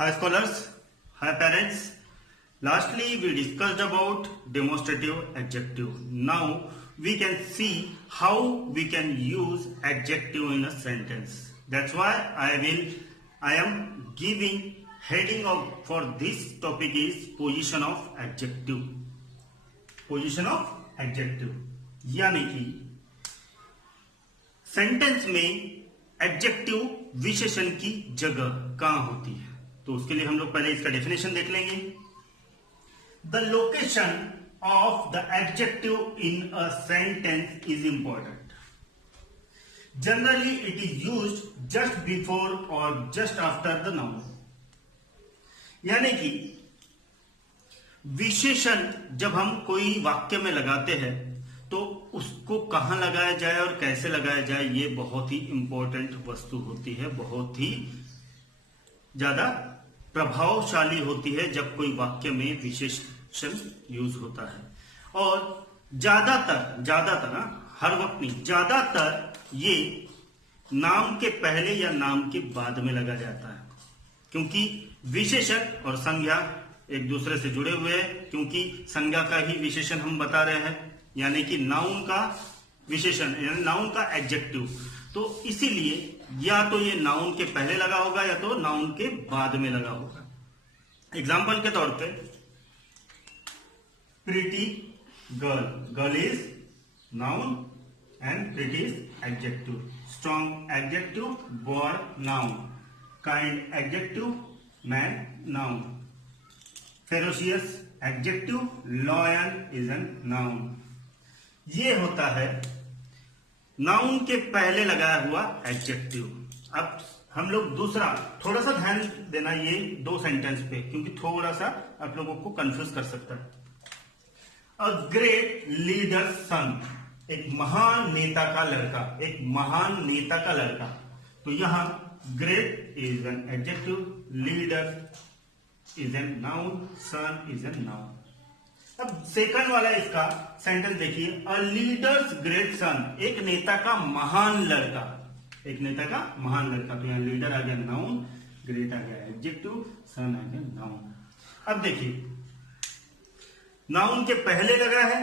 Hi scholars, hi parents. Lastly, we discussed about demonstrative adjective. Now we can see how we can use adjective in a sentence. That's why I am giving heading for this topic is position of adjective. Position of adjective यानी कि sentence में adjective विशेषण की जगह कहां होती है, तो उसके लिए हम लोग पहले इसका डेफिनेशन देख लेंगे. The location of the adjective in a sentence is important. Generally it is used just before और जस्ट आफ्टर द नाउन. यानी कि विशेषण जब हम कोई वाक्य में लगाते हैं तो उसको कहां लगाया जाए और कैसे लगाया जाए, ये बहुत ही इंपॉर्टेंट वस्तु होती है, बहुत ही ज्यादा प्रभावशाली होती है जब कोई वाक्य में विशेषण यूज होता है. और ज्यादातर हर वक्त नहीं, ज्यादातर ये नाम के पहले या नाम के बाद में लगा जाता है, क्योंकि विशेषण और संज्ञा एक दूसरे से जुड़े हुए हैं. क्योंकि संज्ञा का ही विशेषण हम बता रहे हैं, यानी कि नाउन का विशेषण यानी नाउन का एडजेक्टिव. तो इसीलिए या तो ये नाउन के पहले लगा होगा या तो नाउन के बाद में लगा होगा. एग्जाम्पल के तौर पे pretty girl, girl is noun and pretty is adjective. Strong adjective, boy noun. Kind adjective, man noun. Ferocious adjective, loyal is an noun. ये होता है नाउन के पहले लगाया हुआ एडजेक्टिव. अब हम लोग दूसरा थोड़ा सा ध्यान देना ये दो सेंटेंस पे, क्योंकि थोड़ा सा आप लोगों को कंफ्यूज कर सकता है. अ ग्रेट लीडर सन, एक महान नेता का लड़का, एक महान नेता का लड़का. तो यहां great is an adjective, leader is an noun, son is an noun. अब सेकंड वाला इसका सेंटेंस देखिए, अ लीडर्स ग्रेट सन, एक नेता का महान लड़का, एक नेता का महान लड़का. तो यहां लीडर आ गया नाउन, ग्रेट आ गया एडजेक्टिव, सन आ गया नाउन. अब देखिए नाउन के पहले लगा है,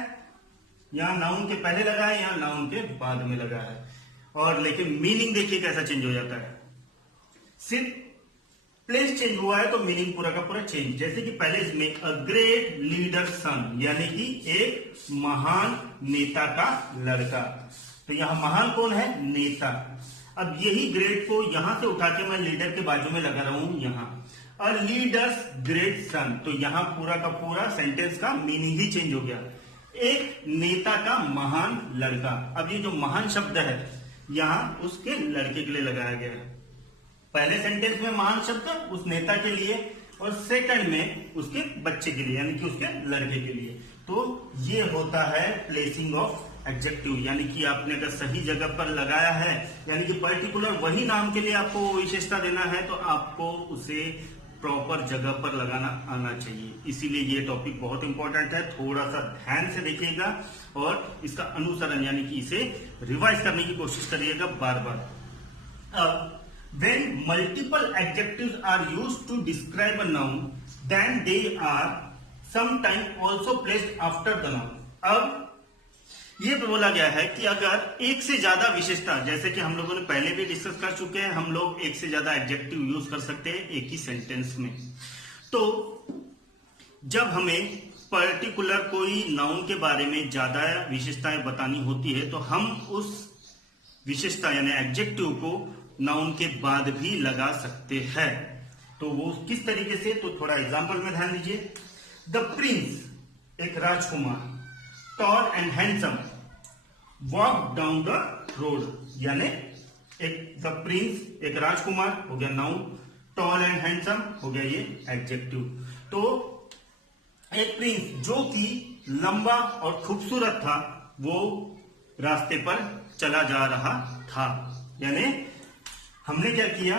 यहां नाउन के पहले लगा है, यहां नाउन के बाद में लगा है. और लेकिन मीनिंग देखिए कैसा चेंज हो जाता है. सिर्फ प्लेस चेंज हुआ है तो मीनिंग पूरा का पूरा चेंज. जैसे कि पहले इसमें अ ग्रेट लीडर सन, यानी कि एक महान नेता का लड़का. तो यहां महान कौन है? नेता. अब यही ग्रेट को यहां से उठा के मैं लीडर के बाजू में लगा रहा हूं यहां, अ लीडर्स ग्रेट सन. तो यहां पूरा का पूरा सेंटेंस का मीनिंग ही चेंज हो गया. एक नेता का महान लड़का. अब ये जो महान शब्द है यहां उसके लड़के के लिए लगाया गया है. पहले सेंटेंस में महान शब्द उस नेता के लिए और सेकंड में उसके बच्चे के लिए, यानी कि उसके लड़के के लिए. तो ये होता है प्लेसिंग ऑफ एडजेक्टिव, यानी कि आपने अगर सही जगह पर लगाया है, यानी कि पर्टिकुलर वही नाम के लिए आपको विशेषता देना है, तो आपको उसे प्रॉपर जगह पर लगाना आना चाहिए. इसीलिए ये टॉपिक बहुत इंपॉर्टेंट है. थोड़ा सा ध्यान से देखिएगा और इसका अनुसरण यानी कि इसे रिवाइज करने की कोशिश करिएगा बार बार. अब when multiple adjectives are used to describe a noun, then they are sometimes also placed after the noun. अब ये बोला गया है कि अगर एक से ज्यादा विशेषता, जैसे कि हम लोगों ने पहले भी डिस्कस कर चुके हैं, हम लोग एक से ज्यादा एडजेक्टिव यूज कर सकते हैं एक ही सेंटेंस में. तो जब हमें पर्टिकुलर कोई नाउन के बारे में ज्यादा विशेषताएं बतानी होती है तो हम उस विशेषता यानी एडजेक्टिव को नाउन के बाद भी लगा सकते हैं. तो वो किस तरीके से, तो थोड़ा एग्जांपल में ध्यान दीजिए. द प्रिंस, एक राजकुमार, tall and handsome, walk down the road. यानी एक द प्रिंस एक राजकुमार हो गया नाउन, टॉल एंड हैंडसम हो गया ये एडजेक्टिव. तो एक प्रिंस जो कि लंबा और खूबसूरत था, वो रास्ते पर चला जा रहा था. यानी हमने क्या किया,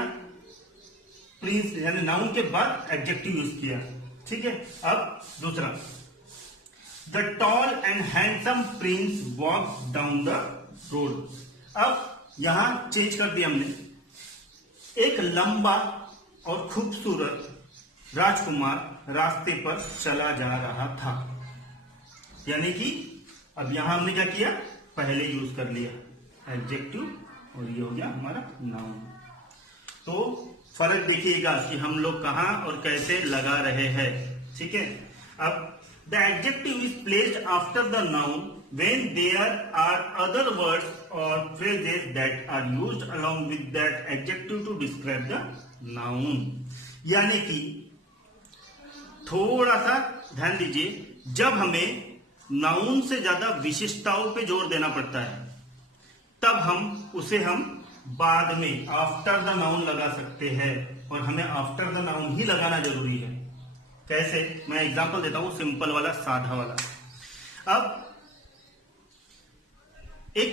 प्रिंस यानी नाउन के बाद एडजेक्टिव यूज किया. ठीक है. अब दूसरा, the tall and handsome Prince walk down the road. अब यहां चेंज कर दिया हमने, एक लंबा और खूबसूरत राजकुमार रास्ते पर चला जा रहा था। यानी कि अब यहां हमने क्या किया, पहले यूज कर लिया एडजेक्टिव और ये हो गया हमारा नाउन। तो फर्क देखिएगा कि हम लोग कहां और कैसे लगा रहे हैं। ठीक है, अब the adjective is placed after the noun when there are other words or phrases that are used along with that adjective to describe the noun। यानी कि थोड़ा सा ध्यान दीजिए, जब हमें नाउन से ज्यादा विशिष्टताओं पे जोर देना पड़ता है तब हम बाद में आफ्टर द नाउन लगा सकते हैं, और हमें आफ्टर द नाउन ही लगाना जरूरी है। कैसे, मैं एग्जांपल देता हूं, सिंपल वाला, साधा वाला। अब एक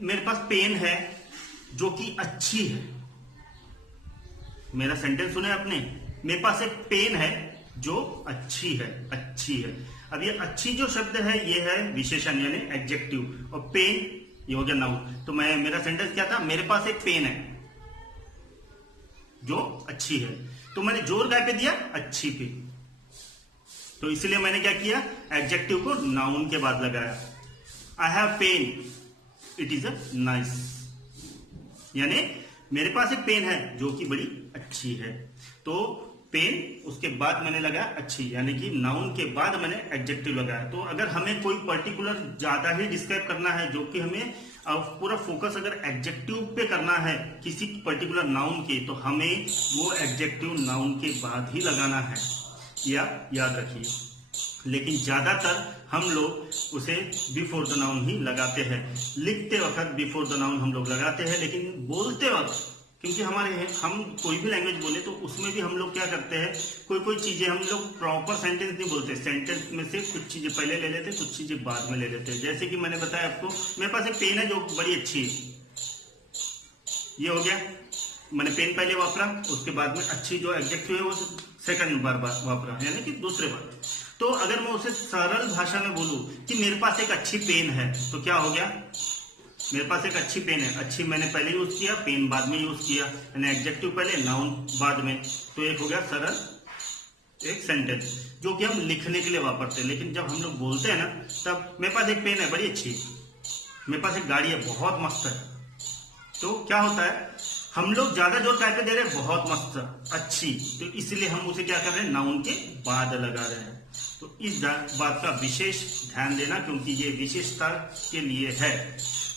मेरे पास पेन है जो कि अच्छी है। मेरा सेंटेंस सुने आपने, मेरे पास एक पेन है जो अच्छी है, अच्छी है। अब ये अच्छी जो शब्द है ये है विशेषण यानी एडजेक्टिव, और पेन ये हो गया नाउन। तो मेरा सेंटेंस क्या था, मेरे पास एक पेन है जो अच्छी है। तो मैंने जोर काय पे दिया, अच्छी पे। तो इसलिए मैंने क्या किया, एडजेक्टिव को नाउन के बाद लगाया। I have pen, it is a nice. यानी मेरे पास एक पेन है जो कि बड़ी अच्छी है। तो पेन उसके बाद मैंने लगाया अच्छी, यानी कि नाउन के बाद मैंने एडजेक्टिव लगाया। तो अगर हमें कोई पर्टिकुलर ज्यादा ही डिस्क्राइब करना है, जो कि हमें पूरा फोकस अगर एडजेक्टिव पे करना है किसी पर्टिकुलर नाउन के, तो हमें वो एडजेक्टिव नाउन के बाद ही लगाना है, या याद रखिए। लेकिन ज्यादातर हम लोग उसे बिफोर द नाउन ही लगाते हैं। लिखते वक्त बिफोर द नाउन हम लोग लगाते हैं, लेकिन बोलते वक्त, क्योंकि हम कोई भी लैंग्वेज बोले तो उसमें भी हम लोग क्या करते हैं, कोई चीजें हम लोग प्रॉपर सेंटेंस नहीं बोलते। सेंटेंस में से कुछ चीजें पहले ले लेते, कुछ चीजें बाद में ले लेते हैं। जैसे कि मैंने बताया आपको, मेरे पास एक पेन है जो बड़ी अच्छी है, ये हो गया। मैंने पेन पहले वापरा, उसके बाद में अच्छी जो एडजेक्टिव है वो सेकंड बार वापरा, यानी कि दूसरे बार। तो अगर मैं उसे सरल भाषा में बोलूं कि मेरे पास एक अच्छी पेन है, तो क्या हो गया, मेरे पास एक अच्छी पेन है। अच्छी मैंने पहले यूज किया, पेन बाद में यूज किया, यानी एडजेक्टिव पहले, नाउन बाद में। तो एक हो गया सरल एक सेंटेंस जो कि हम लिखने के लिए वापरते हैं। लेकिन जब हम लोग बोलते हैं ना, तब मेरे पास एक पेन है बड़ी अच्छी, मेरे पास एक गाड़ी है बहुत मस्त है। तो क्या होता है, हम लोग ज्यादा जोर काय पे दे रहे हैं, बहुत मस्त, अच्छी। तो इसलिए हम उसे क्या कर रहे हैं, नाउन के बाद लगा रहे हैं। तो इस बात का विशेष ध्यान देना, क्योंकि ये विशेषता के लिए है।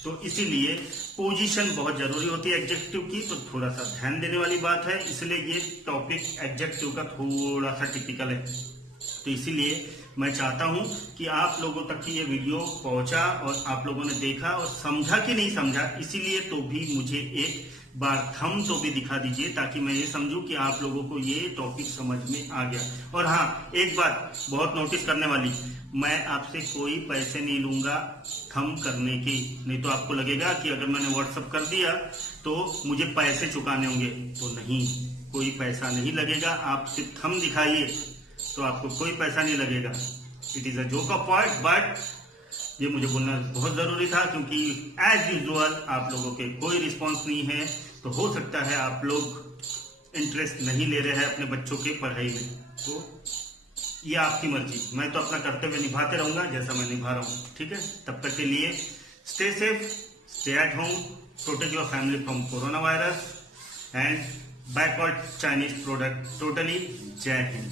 तो इसीलिए पोजीशन बहुत जरूरी होती है एडजेक्टिव की, तो थोड़ा सा ध्यान देने वाली बात है। इसलिए ये टॉपिक एडजेक्टिव का थोड़ा सा टिपिकल है। तो इसीलिए मैं चाहता हूं कि आप लोगों तक ये वीडियो पहुंचा और आप लोगों ने देखा और समझा कि नहीं समझा। इसीलिए तो भी मुझे एक बार थंब तो भी दिखा दीजिए, ताकि मैं ये समझूं कि आप लोगों को ये टॉपिक समझ में आ गया। और हाँ, एक बात बहुत नोटिस करने वाली, मैं आपसे कोई पैसे नहीं लूंगा थंब करने की। नहीं तो आपको लगेगा कि अगर मैंने व्हाट्सएप कर दिया तो मुझे पैसे चुकाने होंगे। तो नहीं, कोई पैसा नहीं लगेगा। आप सिर्फ थंब दिखाइए तो आपको कोई पैसा नहीं लगेगा। It is a joke of word, but ये मुझे बोलना बहुत जरूरी था, क्योंकि एज यूजुअल आप लोगों के कोई रिस्पॉन्स नहीं है। तो हो सकता है आप लोग इंटरेस्ट नहीं ले रहे हैं अपने बच्चों की पढ़ाई में। तो ये आपकी मर्जी, मैं तो अपना कर्तव्य निभाते रहूंगा जैसा मैं निभा रहा हूँ। ठीक है, तब तक के लिए stay safe, stay at home, protect your family from corona virus and backward Chinese product totally. जय हिंद।